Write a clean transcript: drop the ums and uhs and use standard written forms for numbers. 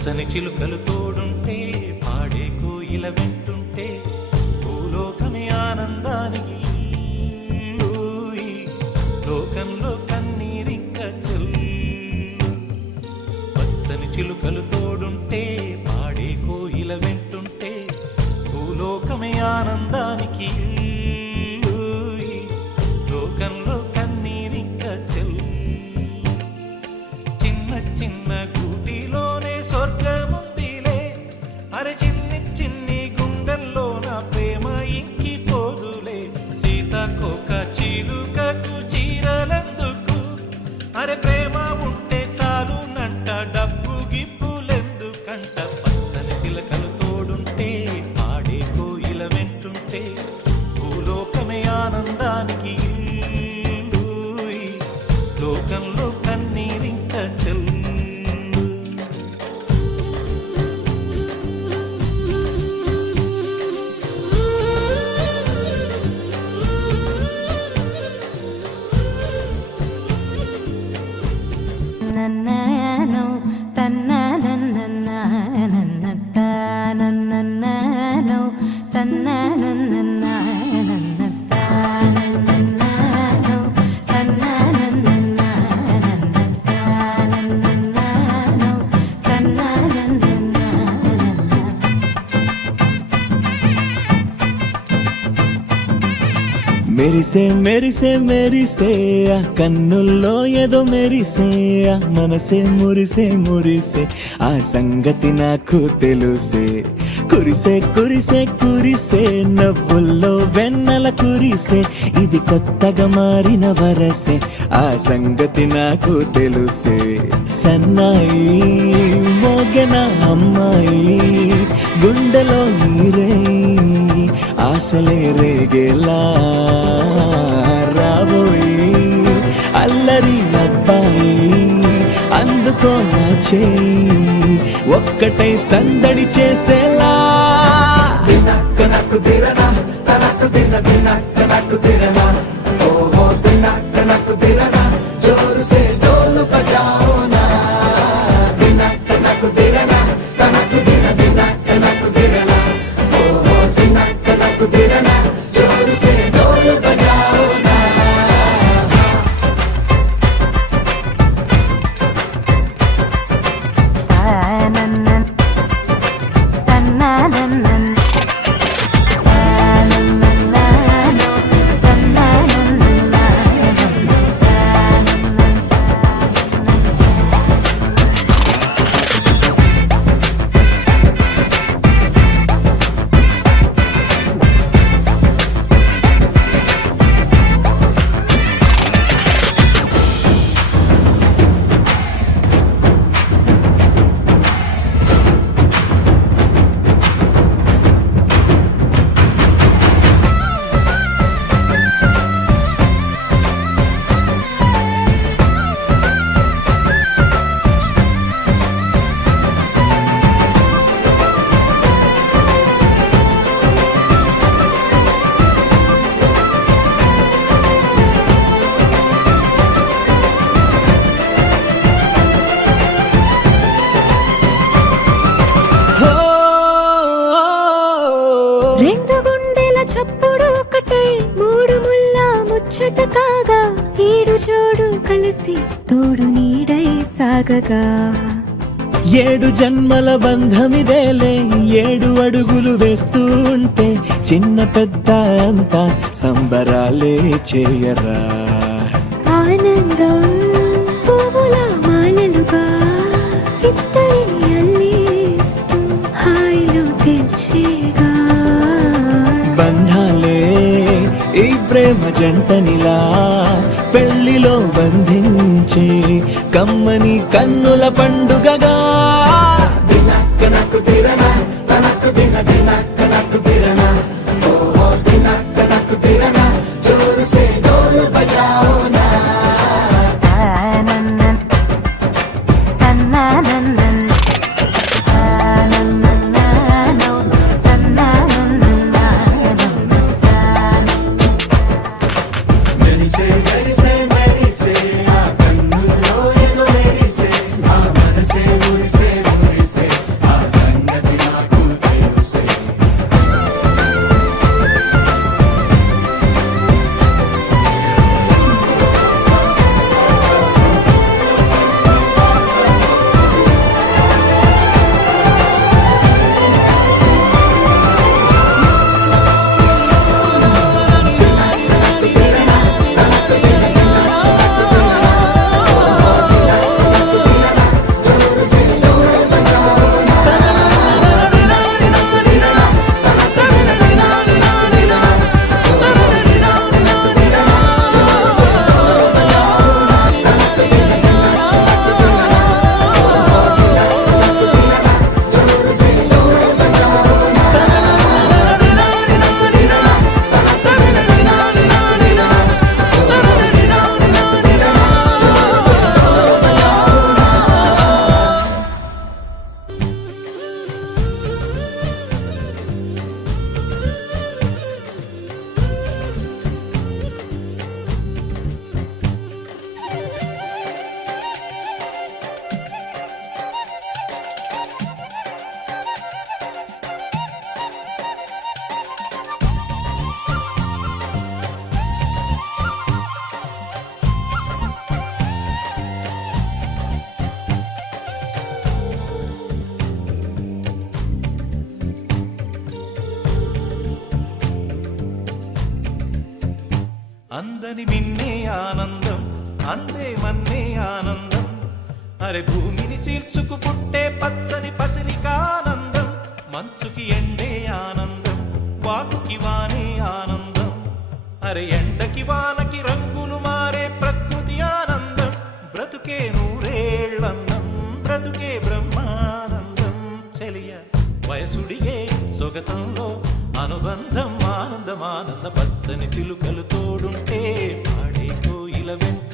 పచ్చని చిలుకలు తోడుంటే పాడే కోయిల వెంటుంటే భూలోకమే ఆనందానికి లోకంలో కన్నీరింక చెల్లు. పచ్చని చిలుకలు తోడుంటే పాడే కోయిల వెంటుంటే భూలోకమే ఆనందానికి లోకంలో కన్నీరింక చెల్లు. చిన్న చిన్న గూటిలోనే స్వర్గముందిలే, అరే చిన్ని చిన్ని గుండెల్లో నా ప్రేమ ఇంకిపోదులే. సీతాకోక చిలుకకు చీరలెందుకు, అరే ప్రేమ ఉంటే చాలునంట, డబ్బు గిప్పులెందుకంట. పచ్చని చిలకలు తోడుంటే పాడే కోయిల వెంటుంటే భూలోకమే ఆనందానికి లోకంలో కన్నీరింక చెల్లు. నన్ననో తన్ననన్ననన్ననన్ననో తన్ననన్ననన్ననన్ననో తన్ననన్ననన్ననన్ననో తన్ననన్ననన్ననన్న. మెరిసే మెరిసే మెరిసే ఆ కన్నుల్లో ఏదో మెరిసే ఆ మనసే మురిసే మురిసే ఆ సంగతి నాకు తెలుసే. కురిసే కురిసే కురిసే నవ్వుల్లో వెన్నెల కురిసే, ఇది కొత్తగా మారిన వరసే ఆ సంగతి నాకు తెలుసే. సన్నాయి మోగెన అమ్మాయి గుండెలో ఈరే ఆశలే రేగేలా రాబోయి అల్లరి అబ్బాయి అందుకో నా చేయి ఒక్కటై సందడి చేసేలా. దినక్క నక్కు దిరనా తనకు దిన దినక్క నక్కు దిరనా ఓహో దినక్క నక్కు దిరనా జోరు సే డోలు బజాओ నా. దినక్క నక్కు దిరనా తనకు దిన దినక్క నక్కు దిరనా ఓహో దినక్క నక్కు దిరనా జోరు సే డోలు బజాओ నా. రెండు గుండెల చప్పుడు ఒకటే మూడు ముల్ల ముచ్చట కాగా ఈడు జోడు కలిసి తోడు నీడై సాగగా. ఏడు జన్మల బంధమిదేలే ఏడు అడుగులు వేస్తూ ఉంటే చిన్న పెద్ద అంతా సంబరాలే చేయరా. ఆనందం పువ్వుల మాలలుగా ఇద్దరిని అల్లేస్తూ హాయిలో తెల్చేగా. బంధాలే ఈ ప్రేమ జంటనిలా పెళ్లిలో బంధించే కమ్మని కన్నుల పండుగగా. దినక్క నక్కు దిరనా తనకు దిన దినక్క నక్కు దిరనా ఓహో దినక్క నక్కు దిరనా జోరు సే డోలు బజాओ నా. మెరిసే మెరిసే మెరిసే ఆ కన్నుల్లో ఏదో మెరిసే ఆ మనసే మురిసే మురిసే అందని మిన్నే ఆనందం అందే మన్నే ఆనందం అరే భూమిని చీల్చుకు పుట్టే పచ్చని పసిరికానందం మంచుకి ఎండే ఆనందం వాకుకి వానే ఆనందం అరే ఎండకి వానకి రంగులు మారే ప్రకృతి ఆనందం బ్రతుకే నూరేళ్ళన్నం బ్రతుకే బ్రహ్మానందం చెలియ వయసుడిగే సొగతంలో అనుబంధం ఆనందం ఆనంద పచ్చని చిలుకలు తోడుంటే పాడే కోయిల వెంట